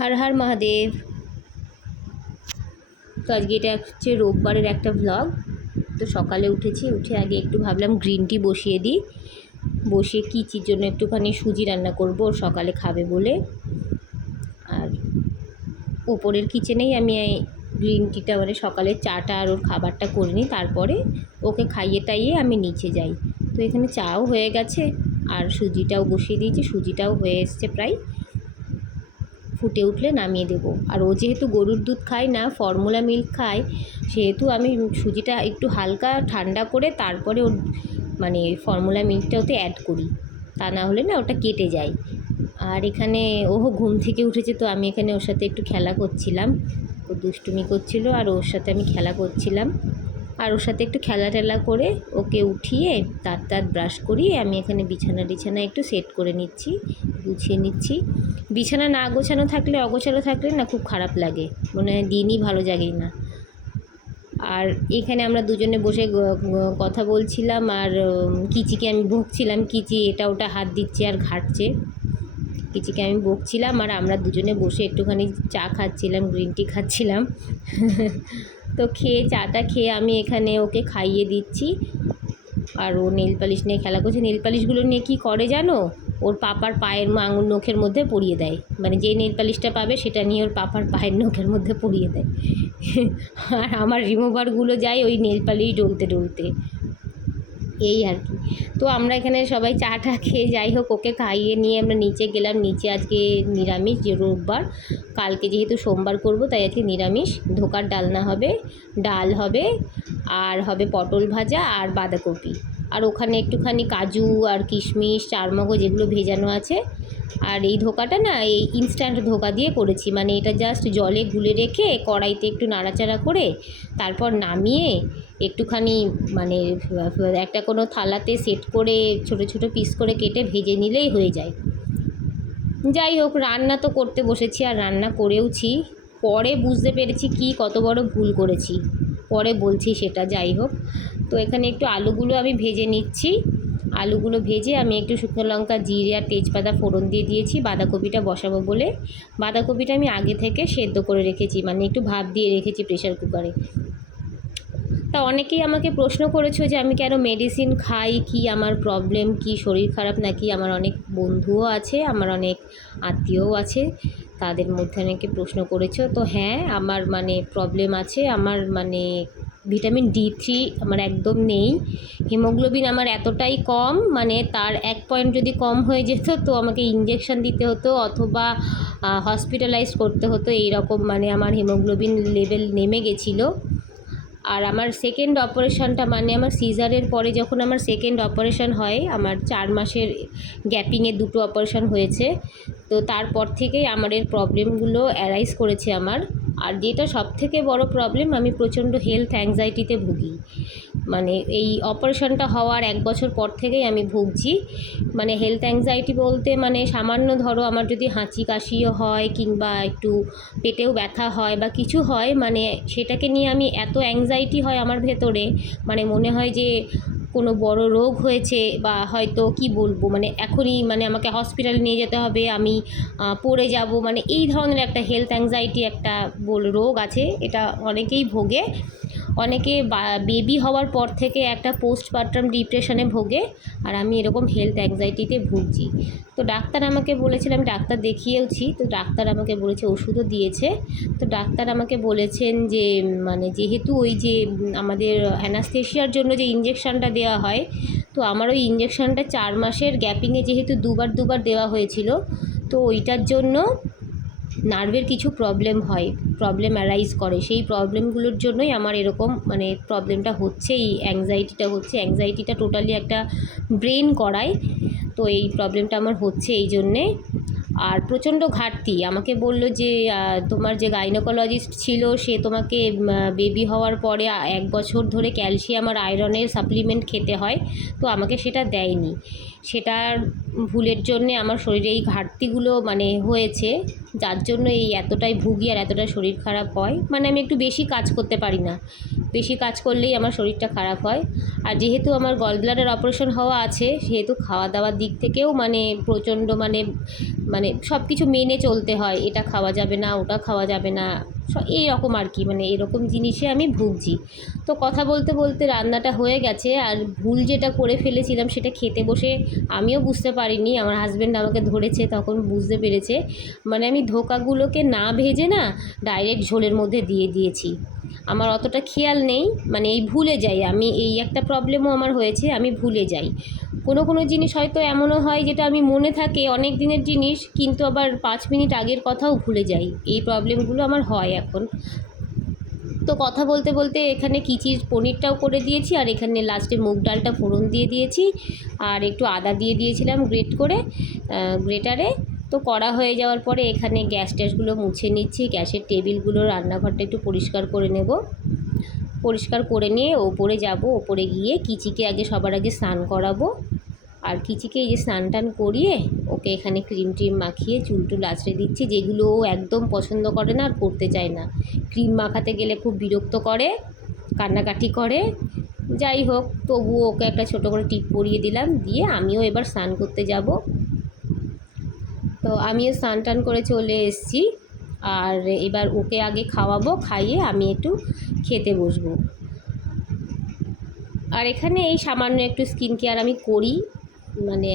হর হর মহাদেব। তো আজকে এটা হচ্ছে রোববারের একটা ব্লগ। তো সকালে উঠেছি, উঠে আগে একটু ভাবলাম গ্রিন টি বসিয়ে দিই। বসিয়ে কিচির জন্য একটুখানি সুজি রান্না করব, ওর সকালে খাবে বলে। আর ওপরের কিচেনেই আমি গ্রিন টিটা মানে সকালে চাটা আর ওর খাবারটা করে নিই, তারপরে ওকে খাইয়ে টাইয়ে আমি নিচে যাই। তো এখানে চাও হয়ে গেছে আর সুজিটাও বসিয়ে দিয়েছি, সুজিটাও হয়ে এসছে প্রায়। ফুটে উঠলে নামিয়ে দেব। আর ও যেহেতু গরুর দুধ খায় না, ফর্মুলা মিল্ক খায়, সেহেতু আমি সুজিটা একটু হালকা ঠান্ডা করে তারপরে ওর মানে ফর্মুলা মিল্কটা ওতে অ্যাড করি, তা না হলে না ওটা কেটে যায়। আর এখানে ও ঘুম থেকে উঠেছে, তো আমি এখানে ওর সাথে একটু খেলা করছিলাম। ও দুষ্টুমি করছিল আর ওর সাথে আমি খেলা করছিলাম। আর ওর সাথে একটু খেলা টেলা করে ওকে উঠিয়ে দাঁত ব্রাশ করিয়ে আমি এখানে বিছানা একটু সেট করে নিচ্ছি, গুছিয়ে নিচ্ছি। বিছানা না গোছানো থাকলে, অগোছানো থাকলে না খুব খারাপ লাগে, মনে হয় দিনই ভালো যাবেই না। আর এখানে আমরা দুজনে বসে কথা বলছিলাম আর কিচিকে আমি বকছিলাম। কিচি এটা ওটা হাত দিচ্ছে আর ঘাটছে। কিচিকে আমি বকছিলাম আর আমরা দুজনে বসে একটুখানি চা খাচ্ছিলাম, গ্রিন টি খাচ্ছিলাম। তো চাটা খেয়ে আমি এখানে ওকে খাইয়ে দিচ্ছি। আর ও নেল পালিশ নিয়ে খেলা করছে। নেল পালিশগুলো নিয়ে কী করে জানো, ওর পাপার পায়ের আঙুল নখের মধ্যে পরিয়ে দেয়। মানে যে নেল পালিশটা পাবে সেটা নিয়ে ওর পাপার পায়ের নখের মধ্যে পরিয়ে দেয়। আর আমার রিমুভারগুলো যায় ওই নেল পালিশ ডলতে। এই আর কি। তো আমরা এখানে সবাই চাটা খেয়ে যাই হোক ওকে খাইয়ে নিয়ে আমরা নিচে গেলাম। নিচে আজকে নিরামিষ, যে রোববার, কালকে যেহেতু সোমবার করব তাই আজকে নিরামিষ। ধোকার ডালনা হবে, ডাল হবে, আর হবে পটল ভাজা আর বাঁধাকপি। আর ওখানে একটুখানি কাজু আর কিশমিশ, চারমগজ এগুলো ভেজানো আছে। আর এই ধোকাটা না এই ইনস্ট্যান্ট ধোকা দিয়ে করেছি, মানে এটা জাস্ট জলে গুলে রেখে কড়াইতে একটু নাড়াচাড়া করে তারপর নামিয়ে একটুখানি মানে একটা কোনো থালাতে সেট করে ছোট ছোট পিস করে কেটে ভেজে নিলেই হয়ে যায়। যাই হোক, রান্না তো করতে বসেছি আর রান্না করেওছি। পরে বুঝতে পেরেছি কত বড় ভুল করেছি, পরে বলছি সেটা। যাই হোক, তো এখানে একটু আলুগুলো আমি ভেজে নিচ্ছি। আলুগুলো ভেজে আমি একটু শুকনো লঙ্কা, জিরে আর তেজপাতা ফোড়ন দিয়ে দিয়েছি বাঁধাকপিটা বসাবো বলে। বাঁধাকপিটা আমি আগে থেকে সেদ্ধ করে রেখেছি, মানে একটু ভাপ দিয়ে রেখেছি প্রেশার কুকারে। তা অনেকেই আমাকে প্রশ্ন করেছো যে আমি কেন মেডিসিন খাই, কি আমার প্রবলেম, কি শরীর খারাপ নাকি। আমার অনেক বন্ধুও আছে, আমার অনেক আত্মীয়ও আছে, তাদের মধ্যে অনেকে প্রশ্ন করেছো। তো হ্যাঁ, আমার মানে প্রবলেম আছে। আমার মানে ভিটামিন D3 আমার একদম নেই। হিমোগ্লোবিন আমার এতটাই কম, মানে তার 1 পয়েন্ট যদি কম হয়ে যেত তো আমাকে ইঞ্জেকশন দিতে হতো অথবা হসপিটালাইজ করতে হতো। এই রকম মানে আমার হিমোগ্লোবিন লেভেল নেমে গেছিলো। আর আমার সেকেন্ড অপারেশনটা, মানে আমার সিজারের পরে যখন আমার সেকেন্ড অপারেশন হয়, আমার 4 মাসের গ্যাপিংয়ে 2টো অপারেশন হয়েছে। তো তারপর থেকেই আমার এর প্রবলেমগুলো অ্যারাইজ করেছে আমার। আর যেটা সবথেকে বড় প্রবলেম, আমি প্রচণ্ড হেলথ অ্যাংজাইটিতে ভুগি। মানে এই অপারেশনটা হওয়ার 1 বছর পর থেকেই আমি ভুগছি। মানে হেলথ অ্যাংজাইটি বলতে মানে সামান্য ধরো আমার যদি হাঁচি কাশিও হয় কিংবা একটু পেটেও ব্যথা হয় বা কিছু হয়, মানে সেটাকে নিয়ে আমি এত অ্যাংজাইটি হয় আমার ভেতরে, মানে মনে হয় যে কোনো বড় রোগ হয়েছে বা হয়তো কি বলবো, মানে এখনই মানে আমাকে হসপিটালে নিয়ে যেতে হবে, আমি পড়ে যাব, মানে এই ধরনের একটা হেলথ অ্যাংজাইটি একটা রোগ আছে। এটা অনেকেই ভোগে। অনেকে বেবি হওয়ার পর থেকে একটা পোস্টপার্টাম ডিপ্রেশনে ভোগে, আর আমি এরকম হেলথ অ্যাংজাইটিতে ভুগছি। তো ডাক্তার আমাকে বলেছিলাম, আমি ডাক্তার দেখিয়েওছি, তো ডাক্তার আমাকে বলেছে, ওষুধও দিয়েছে। তো ডাক্তার আমাকে বলেছেন যে মানে যেহেতু ওই যে আমাদের অ্যানাস্থেশিয়ার জন্য যে ইঞ্জেকশনটা দেওয়া হয়, তো আমার ওই ইঞ্জেকশনটা 4 মাসের গ্যাপিংয়ে যেহেতু দুবার দেওয়া হয়েছিল, তো ওইটার জন্য নার্ভের কিছু প্রবলেম অ্যারাইজ করে। সেই প্রবলেমগুলোর জন্যই আমার এরকম মানে প্রবলেমটা হচ্ছে, এই অ্যাংজাইটিটা হচ্ছে। অ্যাংজাইটিটা টোটালি একটা ব্রেন করায়, তো এই প্রবলেমটা আমার হচ্ছে এই জন্যে। আর প্রচণ্ড ঘাটতি। আমাকে বলল যে তোমার যে গাইনোকোলজিস্ট ছিল সে তোমাকে বেবি হওয়ার পরে 1 বছর ধরে ক্যালসিয়াম আর আয়রনের সাপ্লিমেন্ট খেতে হয়, তো আমাকে সেটা দেয়নি। সেটার ভুলের জন্যে আমার শরীরে এই ঘাটতিগুলো মানে হয়েছে, যার জন্য এই এতটাই ভুগি আর এতটা শরীর খারাপ হয়। মানে আমি একটু বেশি কাজ করতে পারি না, বেশি কাজ করলেই আমার শরীরটা খারাপ হয়। আর যেহেতু আমার গল ব্লাডার অপারেশন হওয়া আছে, সেহেতু খাওয়া দাওয়ার দিক থেকেও মানে প্রচণ্ড মানে মানে সব কিছু মেনে চলতে হয়, এটা খাওয়া যাবে না, ওটা খাওয়া যাবে না, এইরকম আর কি, মানে এরকম জিনিসে আমি ভুগছি। তো কথা বলতে বলতে রান্নাটা হয়ে গেছে, আর ভুল যেটা করে ফেলেছিলাম সেটা খেতে বসে আমিও বুঝতে পারিনি, আমার হাজব্যান্ড আমাকে ধরেছে, তখন বুঝতে পেরেছে। মানে আমি ধোকাগুলোকে না ভেজে না ডাইরেক্ট ঝোলের মধ্যে দিয়ে দিয়েছি। আমার অতটা খেয়াল নেই, মানে এই ভুলে যাই আমি, এই একটা প্রবলেমও আমার হয়েছে, আমি ভুলে যাই। কোনো জিনিস হয়তো এমনও হয় যেটা আমি মনে থাকে অনেক দিনের জিনিস, কিন্তু আবার 5 মিনিট আগের কথাও ভুলে যাই। এই প্রবলেমগুলো আমার হয় এখন। তো কথা বলতে বলতে এখানে কিচির পনিরটাও করে দিয়েছি, আর এখানে লাস্টে মুগ ডালটা ফোড়ন দিয়ে দিয়েছি, আর একটু আদা দিয়ে দিয়েছিলাম গ্রেট করে গ্রেটারে। তো করা হয়ে যাওয়ার পরে এখানে গ্যাস ট্যাসগুলো মুছে নিচ্ছি, গ্যাসের টেবিলগুলো, রান্নাঘরটা একটু পরিষ্কার করে নেব। পরিষ্কার করে নিয়ে ওপরে যাব, ওপরে গিয়ে কিচিকে সবার আগে স্নান করাবো। আর কিচিকে এই যে স্নান টান করিয়ে ওকে এখানে ক্রিম ট্রিম মাখিয়ে চুল টুল আঁচড়ে দিচ্ছি, যেগুলো ও একদম পছন্দ করে না আর করতে চায় না। ক্রিম মাখাতে গেলে খুব বিরক্ত করে, কান্নাকাটি করে। যাই হোক, তবুও ওকে একটা ছোটো করে টিপ পরিয়ে দিলাম, দিয়ে আমিও এবার স্নান করতে যাব। তো আমিও স্নান টান করে চলে এসেছি, আর এবার ওকে আগে খাওয়াবো, খাইয়ে আমি একটু খেতে বসবো। আর এখানে এই সামান্য একটু স্কিন কেয়ার আমি করি, মানে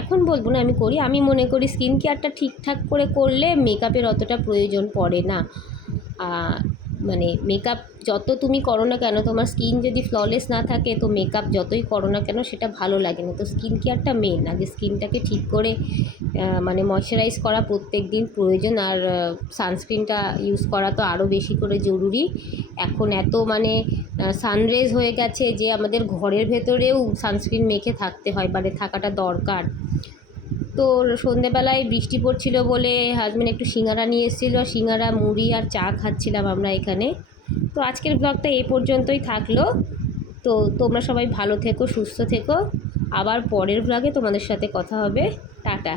এখন বলবো না, আমি করি। আমি মনে করি স্কিন কেয়ারটা ঠিকঠাক করে করলে মেকআপের অতটা প্রয়োজন পড়ে না। মানে মেকআপ যত তুমি করো না কেন, তোমার স্কিন যদি ফ্ললেস না থাকে, তো মেকআপ যতই করো না কেন সেটা ভালো লাগে না। তো স্কিন কেয়ারটা মেন, আগে স্কিনটাকে ঠিক করে মানে ময়শ্চারাইজ করা প্রত্যেক দিন প্রয়োজন। আর সানস্ক্রিনটা ইউজ করা তো আরও বেশি করে জরুরি। এখন এত মানে সানরেজ হয়ে গেছে যে আমাদের ঘরের ভেতরেও সানস্ক্রিন মেখে থাকতে হয়, মানে থাকাটা দরকার। তো সন্ধেবেলায় বৃষ্টি পড়ছিল বলে হাজব্যান্ড একটু সিঙ্গারা নিয়ে এসেছিলো, সিঙ্গারা, মুড়ি আর চা খাচ্ছিলাম আমরা এখানে। তো আজকের ব্লগটা এই পর্যন্তই থাকলো। তো তোমরা সবাই ভালো থেকো, সুস্থ থেকো। আবার পরের ব্লগে তোমাদের সাথে কথা হবে। টাটা।